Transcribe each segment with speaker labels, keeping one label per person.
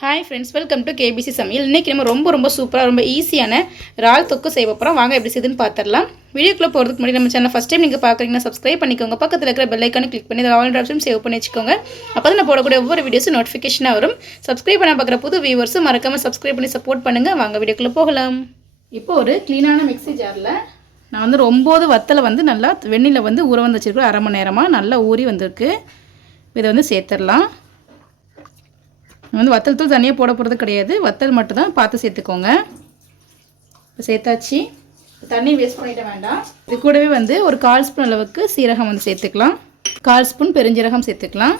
Speaker 1: Hi friends welcome to KBC சமையல். இன்றைக்கி நம்ம ரொம்ப ரொம்ப சூப்பராக ரொம்ப ஈஸியான இறால் தொக்கு செய்ய போகிறோம் வாங்க எப்படி செய்யுதுன்னு பார்த்துடலாம் வீடியோக்குள்ளே போகிறதுக்கு முன்னாடி நம்ம சேனல் ஃபஸ்ட் டைம் நீங்கள் பார்க்குறீங்கன்னா சப்ஸ்கிரைப் பண்ணிக்கோங்க. பக்கத்தில் இருக்கிற பெல் ஐக்கானை கிளிக் பண்ணி ஆல் ஆப்ஷன் சேவ் பண்ணி வச்சுக்கோங்க. அப்போ தான் நான் போடக்கூடிய ஒவ்வொரு வீடியோஸும் நோட்டிஃபிகேஷனாக வரும். சப்ஸ்கிரைப் பண்ண பார்க்குற புது வியூவர்ஸும் மறக்காமல் சப்ஸ்கிரைப் பண்ணி சப்போர்ட் பண்ணுங்கள் வாங்க வீடியோக்குள்ளே போகலாம். இப்போ ஒரு க்ளீனான மிக்ஸி ஜாரில் நான் வந்து ஒம்பது வத்தலை வந்து நல்லா வெண்ணில் வந்து ஊற வந்து வச்சுருக்கேன். அரை மணி நேரமாக நல்லா ஊறி வந்திருக்கு. இதை வந்து சேர்த்துடலாம். வந்து வத்தல் தூள் தனியாக போட போகிறது கிடையாது. வத்தல் மட்டும் தான் பார்த்து சேர்த்துக்கோங்க. இப்போ சேர்த்தாச்சு. தண்ணி வேஸ்ட் பண்ணிட வேண்டாம். இது கூடவே வந்து ஒரு கால் ஸ்பூன் அளவுக்கு சீரகம் வந்து சேர்த்துக்கலாம். கால் ஸ்பூன் பெருஞ்சீரகம் சேர்த்துக்கலாம்.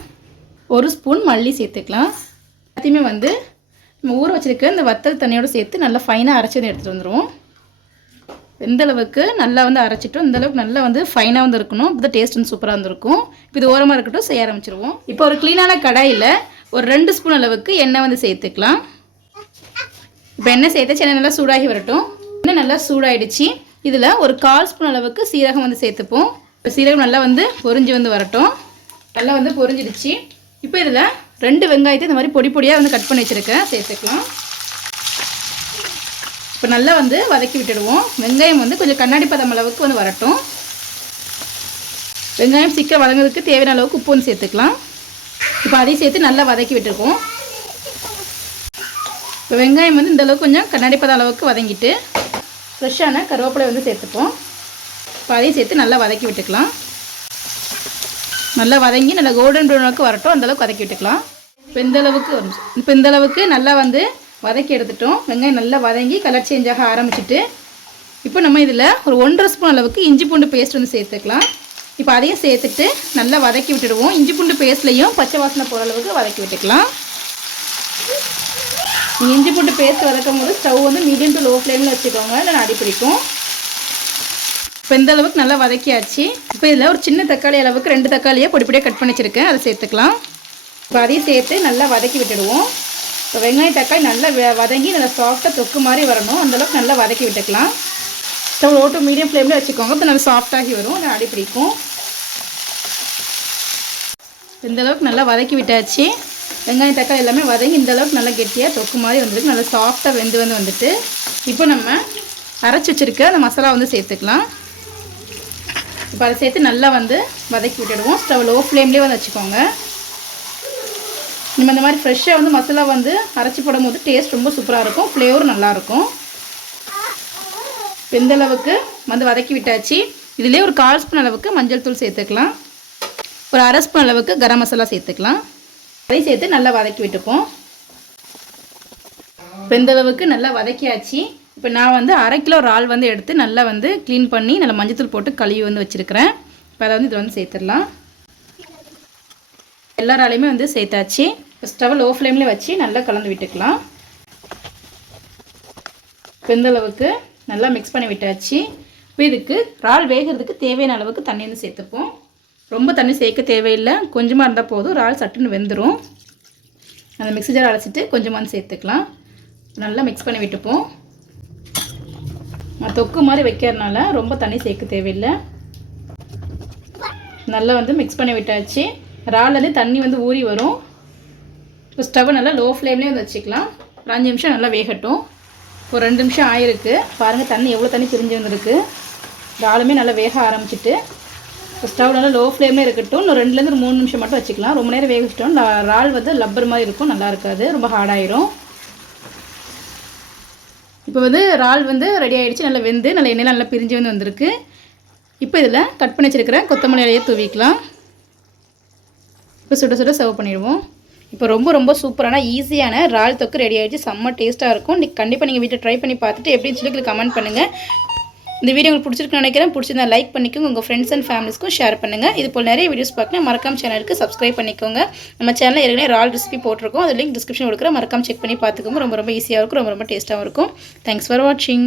Speaker 1: ஒரு ஸ்பூன் மல்லி சேர்த்துக்கலாம். எல்லாத்தையுமே வந்து நம்ம ஊற வச்சுருக்க இந்த வத்தல் தண்ணியோடு சேர்த்து நல்லா ஃபைனாக அரைச்சி எடுத்துகிட்டு வந்துடுவோம் எந்த அளவுக்கு நல்லா வந்து அரைச்சிட்டோம் இந்த அளவுக்கு நல்லா வந்து ஃபைனாக வந்து இருக்கணும். இப்போ தான் டேஸ்ட் வந்து சூப்பராக இருந்திருக்கும் இப்போ இது ஓரமாக இருக்கட்டும் செய்ய ஆரம்பிச்சிருவோம். இப்போ ஒரு க்ளீனான கடாயில் ஒரு ரெண்டு ஸ்பூன் அளவுக்கு எண்ணெய் வந்து சேர்த்துக்கலாம். இப்போ எண்ணெய் சேர்த்து எண்ணெய் நல்லா சூடாகி வரட்டும். எண்ணெய் நல்லா சூடாயிடுச்சு. இதில் ஒரு கால் ஸ்பூன் அளவுக்கு சீரகம் வந்து சேர்த்துப்போம். இப்போ சீரகம் நல்லா வந்து பொறிஞ்சு வந்து வரட்டும். நல்லா வந்து பொறிஞ்சிடுச்சு இப்போ இதில் ரெண்டு வெங்காயத்தை இந்த மாதிரி பொடி பொடியாக வந்து கட் பண்ணி வச்சுருக்கேன். சேர்த்துக்கலாம். இப்போ நல்லா வந்து வதக்கி விட்டுடுவோம். வெங்காயம் வந்து கொஞ்சம் கண்ணாடி பதம் அளவுக்கு வந்து வரட்டும். வெங்காயம் சீக்கிரம் வதங்கிறதுக்கு தேவையான அளவுக்கு உப்பு வந்து சேர்த்துக்கலாம். இப்போ அதையும் சேர்த்து நல்லா வதக்கி விட்டுருக்கோம். இப்போ வெங்காயம் வந்து இந்தளவுக்கு கொஞ்சம் கண்ணாடி பதம் அளவுக்கு வதங்கிட்டு ஃப்ரெஷ்ஷான கருவேப்பிலை வந்து சேர்த்துப்போம். இப்போ அதையும் சேர்த்து நல்லா வதக்கி விட்டுக்கலாம். நல்லா வதங்கி நல்லா கோல்டன் ப்ரௌனுக்கு வரட்டும். அந்தளவுக்கு வதக்கி விட்டுக்கலாம். இப்போ இந்தளவுக்கு இப்போ இந்த அளவுக்கு நல்லா வந்து வதக்கி எடுத்துட்டோம். வெங்காயம் நல்லா வதங்கி கலர் சேஞ்ச் ஆக ஆரம்பிச்சிட்டு இப்போ நம்ம இதில் ஒரு ஒன்றரை ஸ்பூன் அளவுக்கு இஞ்சி பூண்டு பேஸ்ட் வந்து சேர்த்துக்கலாம். இப்போ அதையும் சேர்த்துட்டு நல்லா வதக்கி விட்டுடுவோம். இஞ்சி பூண்டு பேஸ்ட்லையும் பச்சை வாசனை போகிற அளவுக்கு வதக்கி விட்டுக்கலாம். இஞ்சி பூண்டு பேஸ்ட் வதக்கும் போது ஸ்டவ் வந்து மீடியம் டு லோ ஃப்ளேமில் வச்சுக்கோங்க. இல்லை அடி பிடிக்கும் இப்போ இந்த அளவுக்கு நல்லா வதக்கியாச்சு. இப்போ இதில் ஒரு சின்ன தக்காளி அளவுக்கு ரெண்டு தக்காளியை பொடி பொடியாக கட் பண்ணி வச்சுருக்கேன். அதை சேர்த்துக்கலாம். இப்போ அதையும் சேர்த்து நல்லா வதக்கி விட்டுடுவோம். இப்போ வெங்காயம் தக்காளி நல்லா வதங்கி நல்லா சாஃப்டாக தொக்கு மாதிரி வரணும். அந்தளவுக்கு நல்லா வதக்கி விட்டுக்கலாம். ஸ்டவ் ஓட்டு மீடியம் ஃப்ளேமில் வச்சுக்கோங்க. இப்போ நல்லா சாஃப்டாகி வரும். நல்லா அடி பிடிக்கும் இந்த அளவுக்கு நல்லா வதக்கி விட்டாச்சு. வெங்காயம் தக்காளி எல்லாமே வதங்கி இந்த அளவுக்கு நல்லா கெட்டியாக தொக்கு மாதிரி வந்துருக்கு. நல்லா சாஃப்டாக வெந்து வந்து வந்துட்டு. இப்போ நம்ம அரைச்சி வச்சுருக்க அந்த மசாலா வந்து சேர்த்துக்கலாம். இப்போ அதை சேர்த்து நல்லா வந்து வதக்கி விட்டுடுவோம். ஸ்டவ் லோ ஃப்ளேம்லேயே வந்து வச்சுக்கோங்க. நம்ம இந்த மாதிரி ஃப்ரெஷ்ஷாக வந்து மசாலா வந்து அரைச்சி போடும் போது டேஸ்ட் ரொம்ப சூப்பராக இருக்கும். ஃப்ளேவர் நல்லாயிருக்கும் வெந்தளவுக்கு வந்து வதக்கி விட்டாச்சு. இதிலே ஒரு கால் ஸ்பூன் அளவுக்கு மஞ்சள் தூள் சேர்த்துக்கலாம். ஒரு அரை ஸ்பூன் அளவுக்கு கரம் மசாலா சேர்த்துக்கலாம். அதையும் சேர்த்து நல்லா வதக்கி விட்டுப்போம். இப்போ இந்தளவுக்கு நல்லா வதக்கியாச்சு. இப்போ நான் வந்து அரை கிலோ இறால் வந்து எடுத்து நல்லா வந்து க்ளீன் பண்ணி நல்லா மஞ்சத்தூள் போட்டு கழுவி வந்து வச்சுருக்கிறேன். இப்போ அதை வந்து இதில் வந்து சேர்த்துடலாம். எல்லா இறாலையுமே வந்து சேர்த்தாச்சு. இப்போ ஸ்டவ் லோ ஃப்ளேமில் வச்சு நல்லா கலந்து விட்டுக்கலாம். இப்போ இந்தளவுக்கு நல்லா மிக்ஸ் பண்ணி விட்டாச்சு. இப்போ இதுக்கு இறால் வேகிறதுக்கு தேவையான அளவுக்கு தண்ணி வந்து சேர்த்துப்போம். ரொம்ப தண்ணி சேர்க்க தேவையில்லை. கொஞ்சமாக இருந்தால் போதும். இறால் சட்டுன்னு வெந்துடும் அந்த மிக்ஸி ஜார் அழைச்சிட்டு கொஞ்சமாக சேர்த்துக்கலாம். நல்லா மிக்ஸ் பண்ணி விட்டுப்போம். தொக்கு மாதிரி வைக்கிறதுனால ரொம்ப தண்ணி சேர்க்க தேவையில்லை. நல்லா வந்து மிக்ஸ் பண்ணி விட்டாச்சு. இறால்லேருந்து தண்ணி வந்து ஊறி வரும். இப்போ ஸ்டவ் நல்லா லோ ஃப்ளேம்லேயே வந்து வச்சுக்கலாம். ஒரு அஞ்சு நிமிஷம் நல்லா வேகட்டும். ஒரு ரெண்டு நிமிஷம் ஆயிருக்கு. பாருங்கள் தண்ணி எவ்வளோ தண்ணி பிரிஞ்சு வந்துருக்கு. இறாலுமே நல்லா வேக ஆரம்பிச்சிட்டு இப்போ ஸ்டவ் நல்லா லோ ஃப்ளேமே இருக்கட்டும். இன்னும் ரெண்டுலேருந்து மூணு நிமிஷம் மட்டும் வச்சுக்கலாம். ரொம்ப நேரம் வேக வச்சிட்டோம் இறால் வந்து லப்பர் மாதிரி இருக்கும். நல்லா இருக்காது. ரொம்ப ஹார்டாயிரும் இப்போ வந்து இறால் வந்து ரெடி ஆகிடுச்சு நல்லா வெந்து நல்லா எண்ணெயில் நல்லா பிரிஞ்சு வந்து வந்திருக்கு. இப்போ இதில் கட் பண்ணி வச்சுருக்கிற கொத்தமல்லி இலையை தூவிக்கலாம். இப்போ சுட சுட சர்வ் பண்ணிடுவோம். இப்போ ரொம்ப ரொம்ப சூப்பரான ஈஸியான இறால் தொக்கு ரெடி ஆகிடுச்சு செம்ம டேஸ்ட்டாக இருக்கும். கண்டிப்பாக நீங்கள் வீட்டில் ட்ரை பண்ணி பார்த்துட்டு எப்படின்னு சொல்லி கமெண்ட் பண்ணுங்கள் இந்த வீடியோ உங்களுக்கு பிடிச்சிருக்குன்னு நினைக்கிறேன். பிடிச்சிருந்தா லைக் பண்ணிக்கோங்க. உங்கள் ஃப்ரெண்ட்ஸ் அண்ட் ஃபேமிலிஸ்க்கும் ஷேர் பண்ணுங்கள் இது போல் நிறைய வீடியோஸ் பார்க்கணும். மறக்காம சேனலுக்கு சப்ஸ்கிரைப் பண்ணிக்கோங்க. நம்ம சேனலில் ஏற்கனவே ரால் ரெசிபி போட்டிருக்கோம். அது லிங்க் டிஸ்கிரிப்ஷன் கொடுக்குற மறக்காம செக் பண்ணி பார்த்துக்கோங்க. ரொம்ப ரொம்ப ஈஸியாக இருக்கும். ரொம்ப ரொம்ப டேஸ்ட்டாகவும் இருக்கும். தேங்க்ஸ் ஃபார் வாட்சிங்